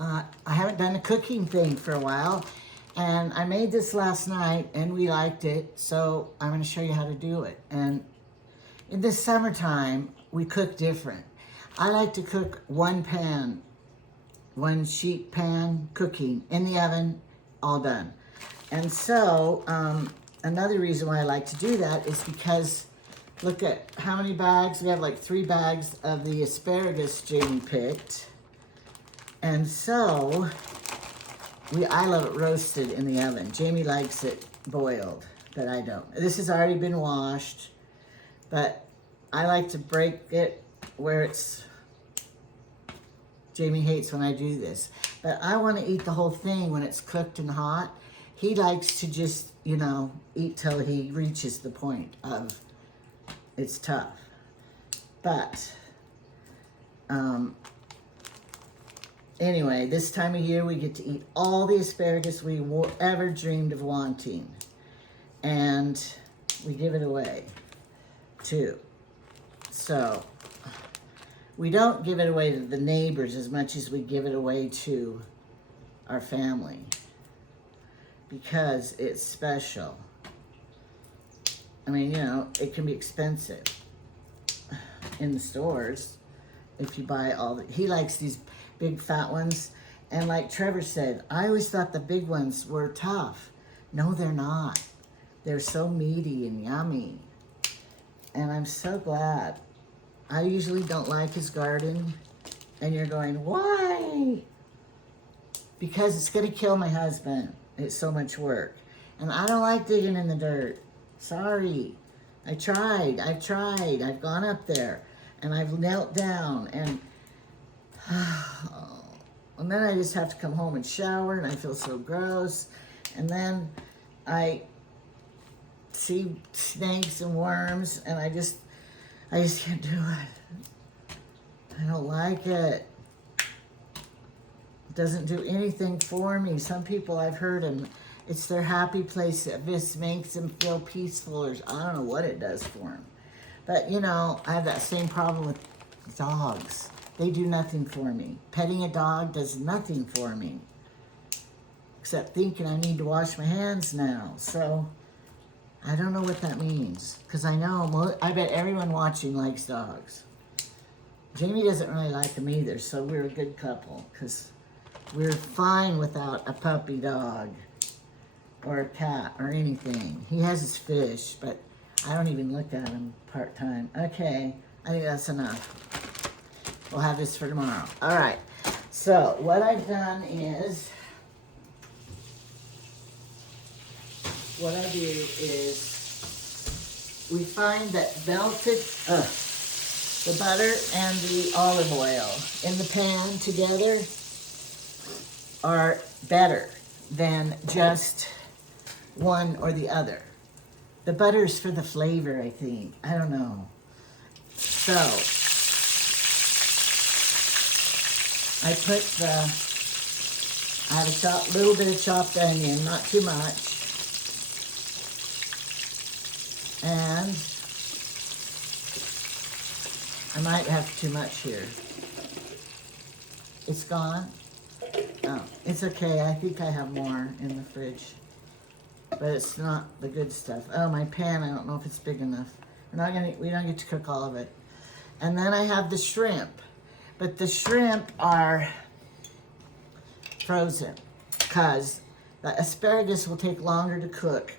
I haven't done a cooking thing for a while, and I made this last night and we liked it, so I'm going to show you how to do it. And in the summertime, we cook different. I like to cook one pan, one sheet pan cooking in the oven, all done. And so another reason why I like to do that is because look at how many bags. We have like 3 bags of the asparagus Jamie picked. And so I love it roasted in the oven. Jamie likes it boiled, but I don't. This has already been washed, but I like to break it where it's, Jamie hates when I do this, but I want to eat the whole thing when it's cooked and hot. He likes to just, you know, eat till he reaches the point of it's tough. But, anyway, this time of year we get to eat all the asparagus we ever dreamed of wanting. And we give it away, too. So, we don't give it away to the neighbors as much as we give it away to our family. Because it's special. I mean, you know, it can be expensive in the stores if you buy all the, he likes these big fat ones. And like Trevor said, I always thought the big ones were tough. No, they're not. They're so meaty and yummy. And I'm so glad. I usually don't like his garden. And you're going, why? Because it's going to kill my husband. It's so much work. And I don't like digging in the dirt. Sorry. I've tried. I've gone up there. And I've knelt down. And then I just have to come home and shower. And I feel so gross. And then I see snakes and worms. And I just can't do it. I don't like it. It doesn't do anything for me. Some people I've heard, and it's their happy place. This makes them feel peaceful, or I don't know what it does for them. But, you know, I have that same problem with dogs. They do nothing for me. Petting a dog does nothing for me. Except thinking I need to wash my hands now. So, I don't know what that means. Because I bet everyone watching likes dogs. Jamie doesn't really like them either, so we're a good couple. Because we're fine without a puppy dog or a cat or anything. He has his fish, but I don't even look at him part-time. Okay, I think that's enough. We'll have this for tomorrow. All right, so what I've done is, what I do is, we find that melted, the butter and the olive oil in the pan together are better than just one or the other. The butter's for the flavor, I think. I don't know. So, I have a little bit of chopped onion, not too much. And I might have too much here. It's gone? Oh, it's okay. I think I have more in the fridge. But it's not the good stuff. Oh, my pan, I don't know if it's big enough. We don't get to cook all of it. And then I have the shrimp. But the shrimp are frozen because the asparagus will take longer to cook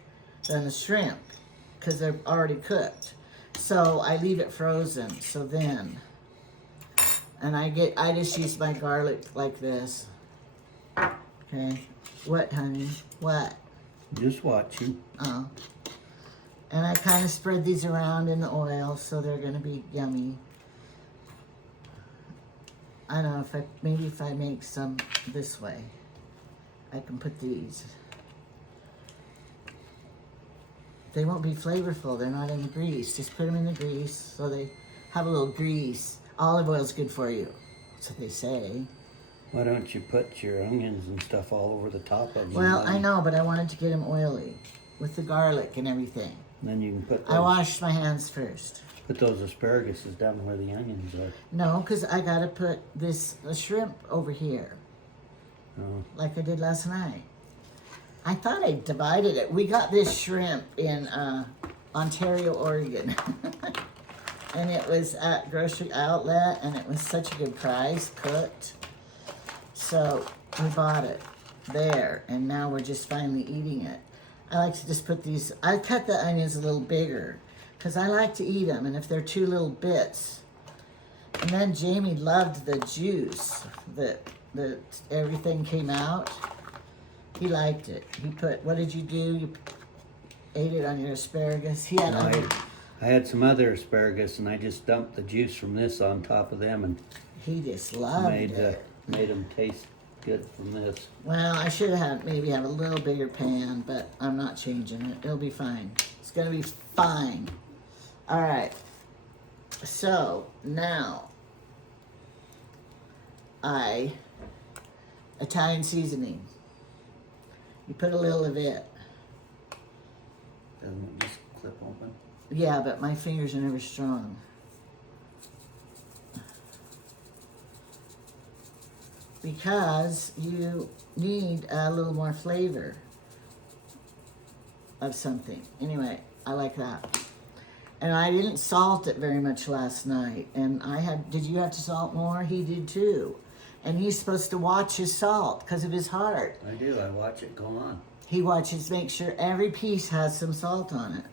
than the shrimp because they're already cooked. So I leave it frozen. So then, and I just use my garlic like this. Okay. What, honey? What? Just watching. Oh. And I kind of spread these around in the oil so they're going to be yummy. I don't know, maybe if I make some this way, I can put these. They won't be flavorful. They're not in the grease. Just put them in the grease so they have a little grease. Olive oil is good for you. That's what they say. Why don't you put your onions and stuff all over the top of them? Well, I know, but I wanted to get them oily with the garlic and everything. And then you can put I washed my hands first. Put those asparaguses down where the onions are. No, because I got to put the shrimp over here. Oh, like I did last night. I thought I divided it. We got this shrimp in Ontario, Oregon. And it was at grocery outlet, and it was such a good price, cooked. So we bought it there, and now we're just finally eating it. I like to just put these, I cut the onions a little bigger, because I like to eat them, and if they're too little bits. And then Jamie loved the juice, that everything came out. He liked it. He put, what did you do? You ate it on your asparagus. He had other. I had some other asparagus, and I just dumped the juice from this on top of them, and He just loved it. made them taste good from this. Well, I should have maybe have a little bigger pan, but I'm not changing it. It'll be fine. It's gonna be fine. All right. So now, Italian seasoning. You put a little of it. Doesn't it just clip open? Yeah, but my fingers are never strong. Because you need a little more flavor of something. Anyway, I like that. And I didn't salt it very much last night. And did you have to salt more? He did too. And he's supposed to watch his salt because of his heart. I do. I watch it go on. He watches, make sure every piece has some salt on it.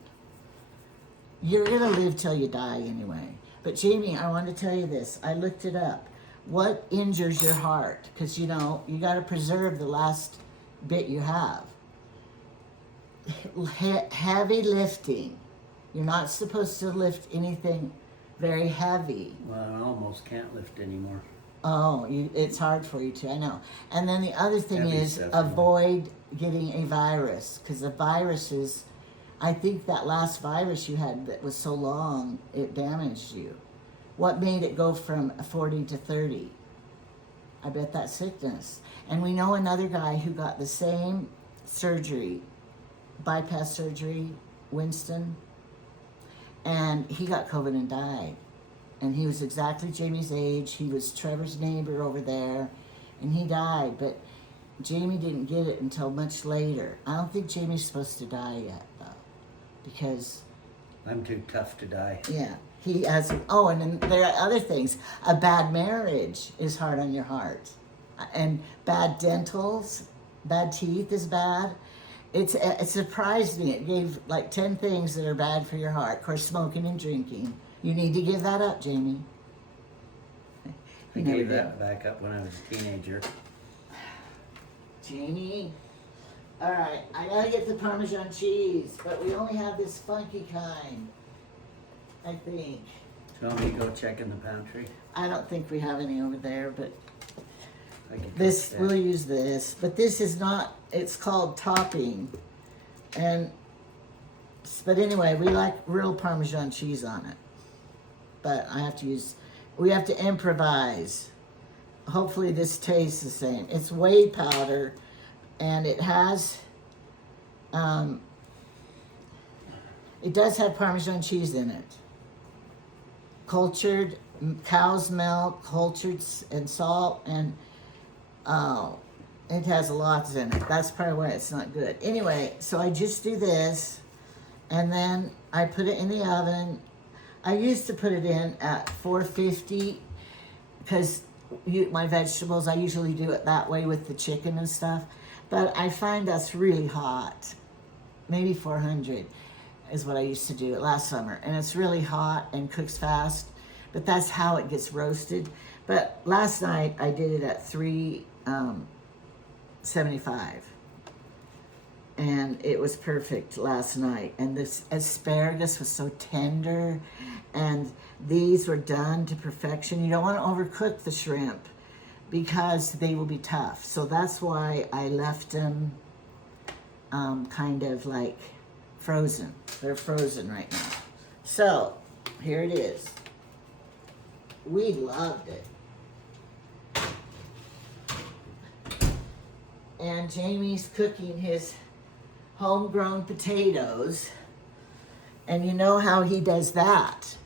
You're gonna live till you die anyway. But Jamie, I want to tell you this. I looked it up. What injures your heart? Because you gotta preserve the last bit you have. Heavy lifting. You're not supposed to lift anything very heavy. Well, I almost can't lift anymore. Oh, it's hard for you to, I know. And then the other thing Heavy is stuff, avoid getting a virus, because the viruses, I think that last virus you had that was so long, it damaged you. What made it go from 40 to 30? I bet that sickness. And we know another guy who got the same surgery, bypass surgery, Winston, and he got COVID and died. And he was exactly Jamie's age. He was Trevor's neighbor over there, and he died. But Jamie didn't get it until much later. I don't think Jamie's supposed to die yet, though, because I'm too tough to die. yeah, he has. Oh, and then there are other things. A bad marriage is hard on your heart, and bad dentals, bad teeth is bad. It surprised me. It gave like 10 things that are bad for your heart. Of course, smoking and drinking. You need to give that up, Jamie. I gave that back up when I was a teenager. Jamie. All right, I gotta get the Parmesan cheese, but we only have this funky kind, I think. Do you want me to go check in the pantry? I don't think we have any over there, but I can this, check we'll that. use this. But this is not, it's called topping. But anyway, we like real Parmesan cheese on it. But we have to improvise. Hopefully this tastes the same. It's whey powder, and it has, it does have Parmesan cheese in it. Cultured cow's milk, cultured and salt, and it has lots in it. That's probably why it's not good. Anyway, so I just do this, and then I put it in the oven. I used to put it in at 450 because my vegetables, I usually do it that way with the chicken and stuff. But I find that's really hot. Maybe 400 is what I used to do it last summer. And it's really hot and cooks fast. But that's how it gets roasted. But last night I did it at 375. And it was perfect last night. And this asparagus was so tender. And these were done to perfection. You don't want to overcook the shrimp because they will be tough. So that's why I left them kind of like frozen. They're frozen right now. So here it is. We loved it. And Jamie's cooking his homegrown potatoes. And you know how he does that.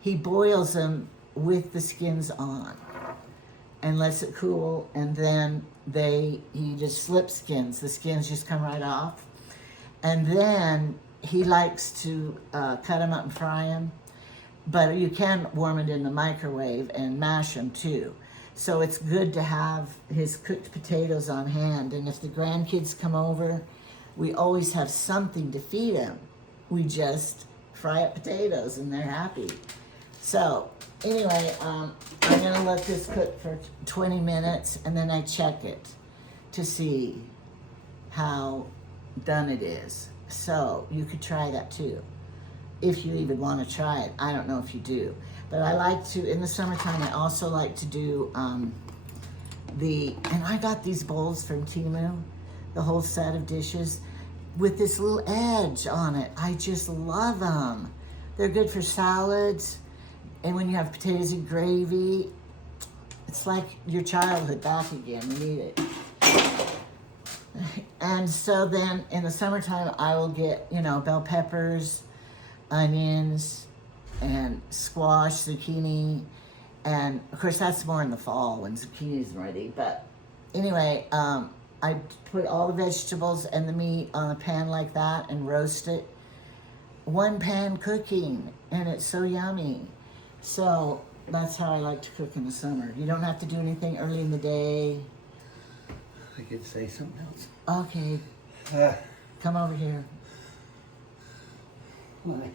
He boils them with the skins on. and lets it cool, and then he just slip skins. The skins just come right off. And then he likes to cut them up and fry them. But you can warm it in the microwave and mash them too. So it's good to have his cooked potatoes on hand. And if the grandkids come over, we always have something to feed them. We just fry up potatoes and they're happy. So anyway, I'm gonna let this cook for 20 minutes and then I check it to see how done it is. So you could try that too, if you even want to try it. I don't know if you do, but I like to, in the summertime, I also like to do and I got these bowls from Temu, the whole set of dishes with this little edge on it. I just love them. They're good for salads, and when you have potatoes and gravy, it's like your childhood back again. You need it. And so then in the summertime, I will get, bell peppers, onions, and squash, zucchini. And of course, that's more in the fall when zucchini's ready. But anyway, I put all the vegetables and the meat on a pan like that and roast it. One pan cooking, and it's so yummy. So that's how I like to cook in the summer. You don't have to do anything early in the day. I could say something else. Okay, come over here. Why?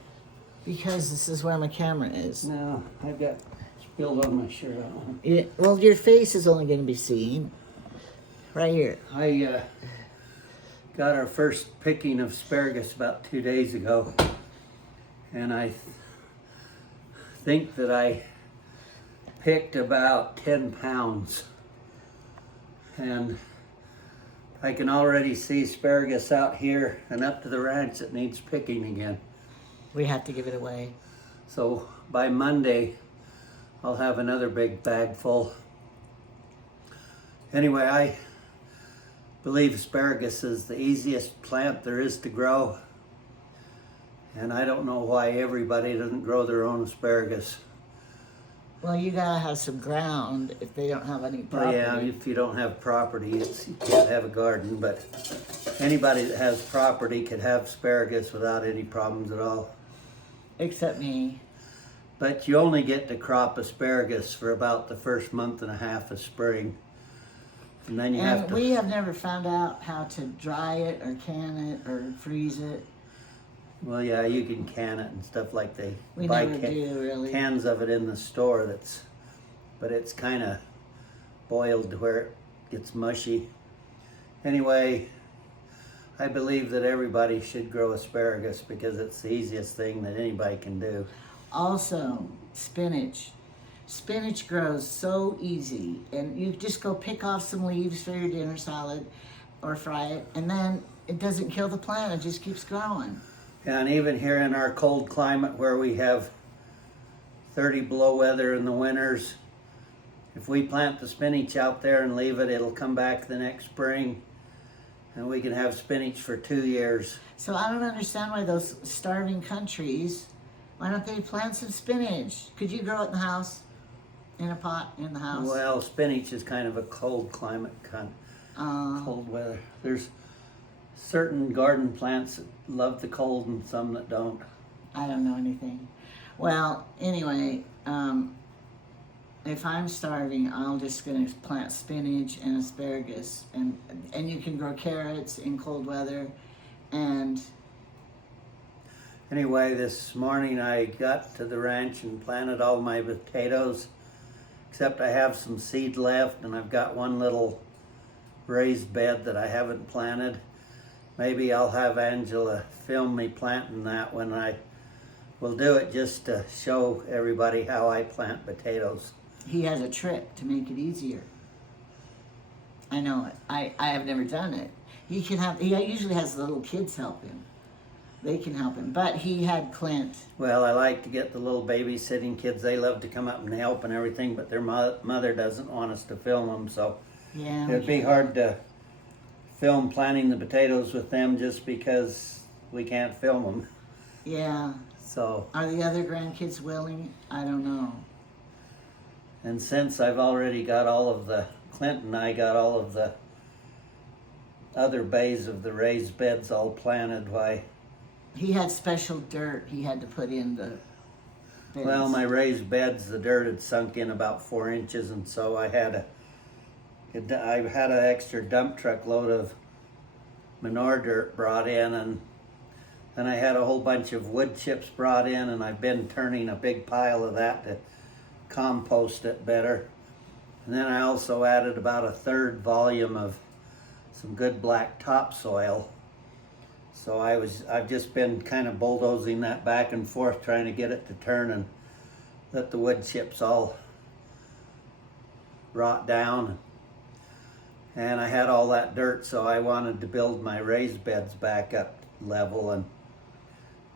Because this is where my camera is. No, I've got spilled on my shirt. I don't want Well, your face is only going to be seen. Right here. I got our first picking of asparagus about 2 days ago. And I think that I picked about 10 pounds. And I can already see asparagus out here and up to the ranch that needs picking again. We have to give it away. So by Monday, I'll have another big bag full. Anyway, I believe asparagus is the easiest plant there is to grow. And I don't know why everybody doesn't grow their own asparagus. Well, you gotta have some ground if they don't have any property. Well, yeah, if you don't have property, you can't have a garden, but anybody that has property could have asparagus without any problems at all. Except me. But you only get to crop asparagus for about the first month and a half of spring. And then you have to... we have never found out how to dry it or can it or freeze it. Well, yeah, you can can it and stuff like they We buy never do, really. cans of it in the store. But it's kind of boiled to where it gets mushy. Anyway, I believe that everybody should grow asparagus because it's the easiest thing that anybody can do. Also, spinach. Spinach grows so easy, and you just go pick off some leaves for your dinner salad or fry it, and then it doesn't kill the plant, it just keeps growing. And even here in our cold climate where we have 30 below weather in the winters, if we plant the spinach out there and leave it, it'll come back the next spring, and we can have spinach for 2 years. So I don't understand why those starving countries, why don't they plant some spinach? Could you grow it in the house? In a pot in the house? Well, spinach is kind of a cold climate, cold weather. There's certain garden plants that love the cold and some that don't. I don't know anything. Well, anyway, if I'm starving, I'm just gonna plant spinach and asparagus, and you can grow carrots in cold weather, and anyway, this morning I got to the ranch and planted all my potatoes, except I have some seed left, and I've got one little raised bed that I haven't planted. Maybe I'll have Angela film me planting that when I will do it, just to show everybody how I plant potatoes. he has a trick to make it easier. I know it. I have never done it. He usually has the little kids help him. They can help him, but he had Clint. Well, I like to get the little babysitting kids. They love to come up and help and everything, but their mother doesn't want us to film them, so Yeah. it'd be hard to film planting the potatoes with them just because we can't film them. Yeah. So, Are the other grandkids willing? I don't know. And since I've already got Clint and I got all of the other bays of the raised beds all planted, why, He had special dirt he had to put in the beds. well, my raised beds, the dirt had sunk in about 4 inches, and so I had an extra dump truck load of manure dirt brought in, and then I had a whole bunch of wood chips brought in, and I've been turning a big pile of that to compost it better. And then I also added about a 1/3 volume of some good black topsoil. So I've just been kind of bulldozing that back and forth, trying to get it to turn and let the wood chips all rot down. And I had all that dirt, so I wanted to build my raised beds back up level, and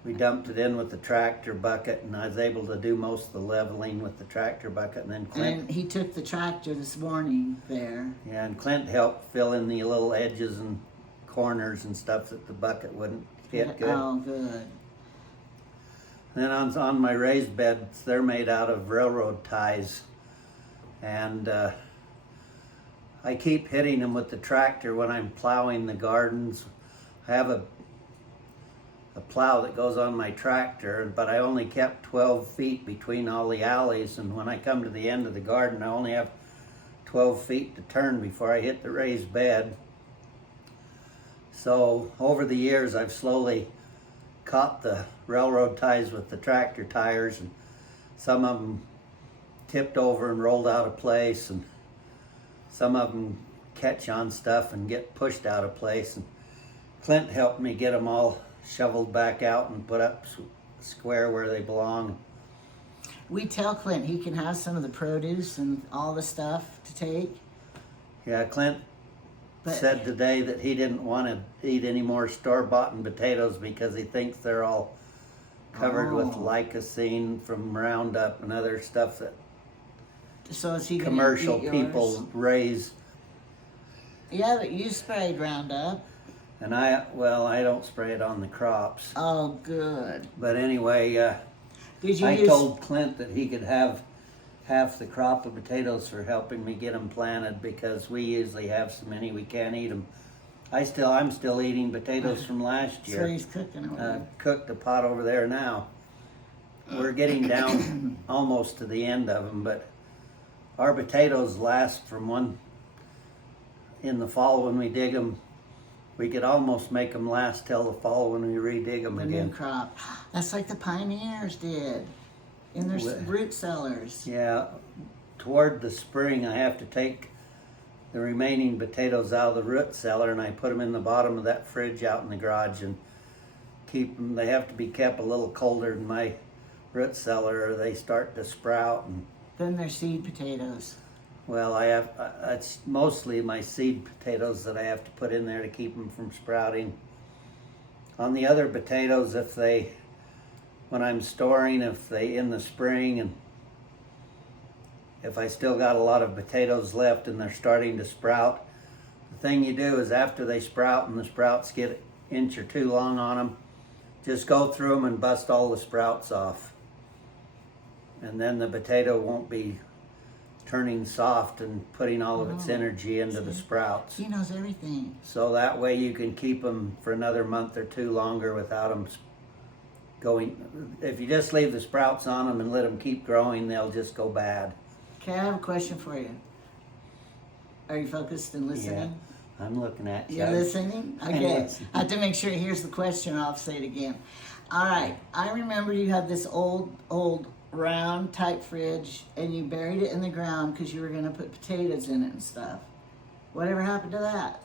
we dumped it in with the tractor bucket, and I was able to do most of the leveling with the tractor bucket. And then Clint, And he took the tractor this morning there. yeah, and Clint helped fill in the little edges and corners and stuff that the bucket wouldn't hit good. Oh, good. Then on my raised beds, they're made out of railroad ties, and I keep hitting them with the tractor when I'm plowing the gardens. I have a plow that goes on my tractor, but I only kept 12 feet between all the alleys, and when I come to the end of the garden, I only have 12 feet to turn before I hit the raised bed. So over the years, I've slowly caught the railroad ties with the tractor tires, and some of them tipped over and rolled out of place, and some of them catch on stuff and get pushed out of place. And Clint helped me get them all shoveled back out and put up square where they belong. We tell Clint he can have some of the produce and all the stuff to take. Yeah, Clint But- said today that he didn't want to eat any more store-bought potatoes because he thinks they're all covered with Oh. lycosine from Roundup and other stuff that So is he gonna commercial eat yours? people raise. Yeah, but you sprayed Roundup. And I don't spray it on the crops. Oh, good. But anyway, Did you I use? told Clint that he could have half the crop of potatoes for helping me get them planted, because we usually have so many we can't eat them. I'm still eating potatoes from last So year. he's cooking over there. Cooked a pot over there now. We're getting down almost to the end of them, but our potatoes last in the fall when we dig them. We could almost make them last till the fall when we redig them The again. new crop. That's like the pioneers did in their Well- root cellars. Yeah, toward the spring, I have to take the remaining potatoes out of the root cellar, and I put them in the bottom of that fridge out in the garage and keep them. They have to be kept a little colder than my root cellar, or they start to sprout. And Then they're seed potatoes. well, it's mostly my seed potatoes that I have to put in there to keep them from sprouting. On the other potatoes, when I'm storing, if they in the spring, and if I still got a lot of potatoes left and they're starting to sprout, the thing you do is after they sprout and the sprouts get an inch or two long on them, just go through them and bust all the sprouts off. And then the potato won't be turning soft and putting all of its energy into the sprouts. He knows everything. So that way you can keep them for another month or two longer without them going. If you just leave the sprouts on them and let them keep growing, they'll just go bad. Okay, I have a question for you. Are you focused and listening? Yeah, I'm looking at you. You're listening? I'm Okay. listening. I have to make sure he hears the question, or I'll say it again. All right. I remember you had this old round type fridge, and you buried it in the ground because you were going to put potatoes in it and stuff. Whatever happened to that?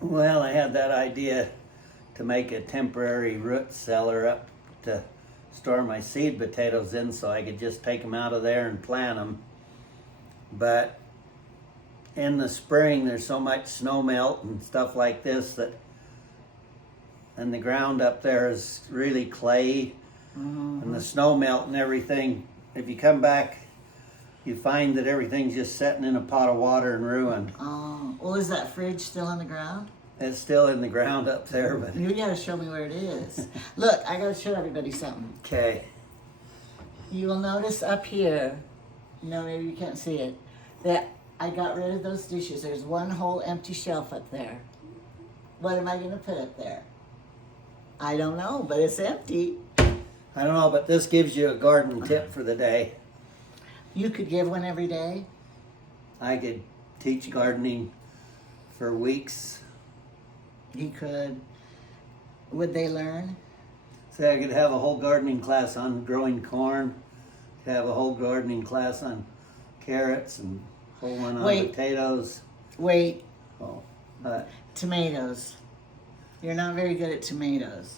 Well, I had that idea to make a temporary root cellar up to store my seed potatoes in, so I could just take them out of there and plant them. But in the spring, there's so much snow melt and stuff like this and the ground up there is really clay, and the snow melt and everything. If you come back, you find that everything's just sitting in a pot of water and ruined. Oh, well, is that fridge still in the ground? It's still in the ground up there, but You gotta show me where it is. Look, I gotta show everybody something. okay. You will notice up here, no, maybe you can't see it, that I got rid of those dishes. There's one whole empty shelf up there. What am I going to put up there? I don't know, but it's empty. I don't know, but this gives you a garden tip for the day. You could give one every day. I could teach gardening for weeks. He could. Would they learn? Say I could have a whole gardening class on growing corn, could have a whole gardening class on carrots and a whole one on potatoes. Wait. Oh, tomatoes. You're not very good at tomatoes.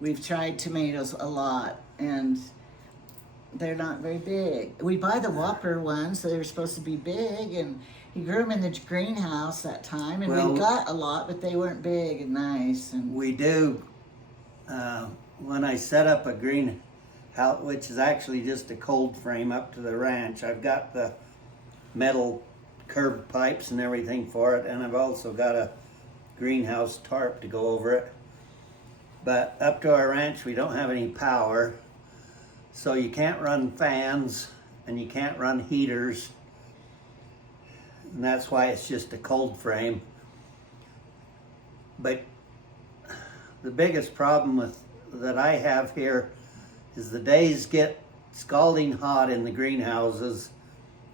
We've tried tomatoes a lot and they're not very big. We buy the Whopper ones, so they're supposed to be big, and he grew them in the greenhouse that time, and we got a lot, but they weren't big and nice. And we do. When I set up a greenhouse, which is actually just a cold frame up to the ranch, I've got the metal curved pipes and everything for it, and I've also got a greenhouse tarp to go over it. But up to our ranch, we don't have any power, so you can't run fans and you can't run heaters, and that's why it's just a cold frame. But the biggest problem that I have here is the days get scalding hot in the greenhouses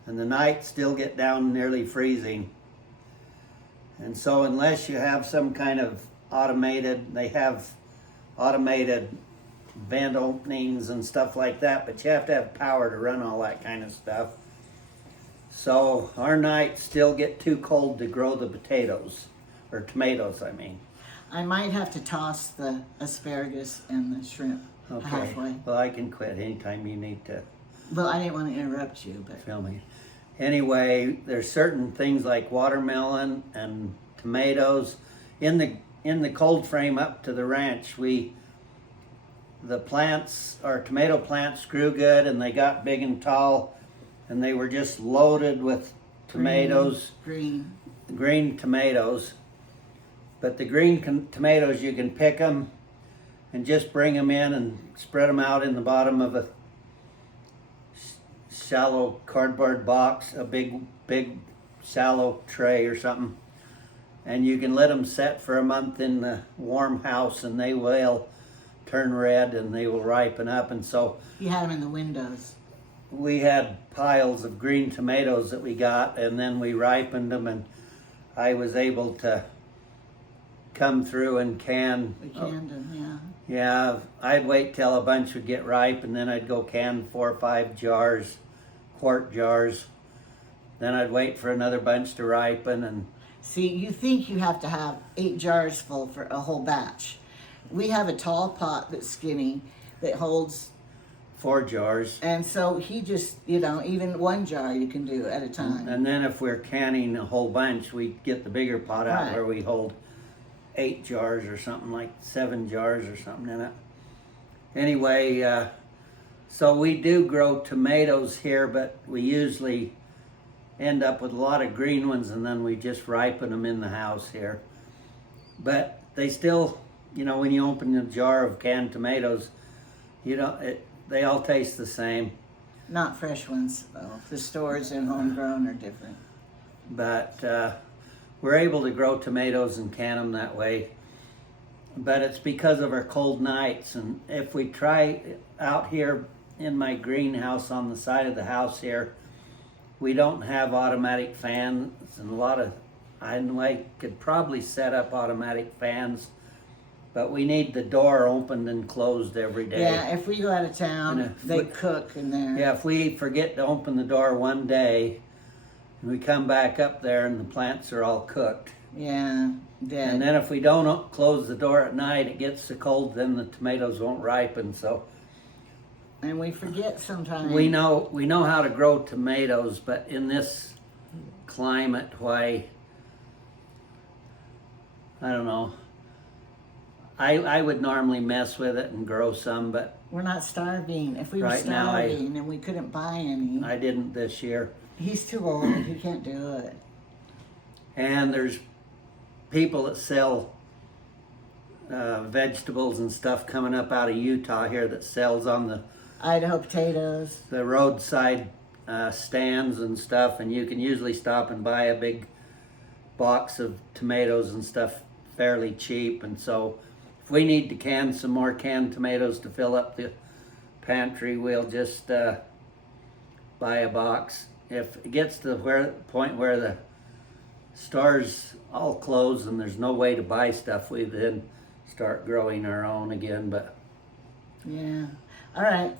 and the nights still get down nearly freezing. And so unless you have some kind of they have automated vent openings and stuff like that, but you have to have power to run all that kind of stuff. So our nights still get too cold to grow the potatoes, or tomatoes, I mean. I might have to toss the asparagus and the shrimp halfway. Well, I can quit anytime you need to. Well, I didn't want to interrupt you, but film me. Anyway, there's certain things like watermelon and tomatoes in the cold frame up to the ranch. Our tomato plants grew good and they got big and tall, and they were just loaded with tomatoes, green tomatoes. But the green tomatoes, you can pick them and just bring them in and spread them out in the bottom of a shallow cardboard box, a big shallow tray or something. And you can let them set for a month in the warm house and they will turn red and they will ripen up. And so you had them in the windows. We had piles of green tomatoes that we got, and then we ripened them, and I was able to come through and can. We canned them, yeah. Yeah, I'd wait till a bunch would get ripe, and then I'd go can 4 or 5 jars, quart jars. Then I'd wait for another bunch to ripen. And see, you think you have to have 8 jars full for a whole batch. We have a tall pot that's skinny that holds 4 jars. And so he just, even 1 jar you can do at a time. And then if we're canning a whole bunch, we get the bigger pot out where we hold 8 jars or something, like 7 jars or something in it. Anyway, so we do grow tomatoes here, but we usually end up with a lot of green ones, and then we just ripen them in the house here. But they still, when you open a jar of canned tomatoes, they all taste the same. Not fresh ones, though. The stores and homegrown are different. But we're able to grow tomatoes and can them that way. But it's because of our cold nights. And if we try out here in my greenhouse on the side of the house here, we don't have automatic fans, and I could probably set up automatic fans, but we need the door opened and closed every day. Yeah, if we go out of town, they cook in there. Yeah, if we forget to open the door one day, and we come back up there and the plants are all cooked. Yeah, dead. And then if we don't close the door at night, it gets so cold, then the tomatoes won't ripen. So. And we forget sometimes. We know how to grow tomatoes, but in this climate, I don't know. I would normally mess with it and grow some, but we're not starving. If we were starving and we couldn't buy any. I didn't this year. He's too old. He can't do it. And there's people that sell vegetables and stuff coming up out of Utah here that sells on the Idaho potatoes. the roadside stands and stuff, and you can usually stop and buy a big box of tomatoes and stuff fairly cheap. And so if we need to can some more canned tomatoes to fill up the pantry, we'll just buy a box. If it gets to the point where the stores all close and there's no way to buy stuff, we then start growing our own again. But Yeah. All right.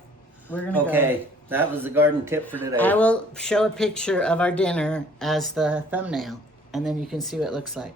We're gonna go. okay, that was the garden tip for today. I will show a picture of our dinner as the thumbnail, and then you can see what it looks like.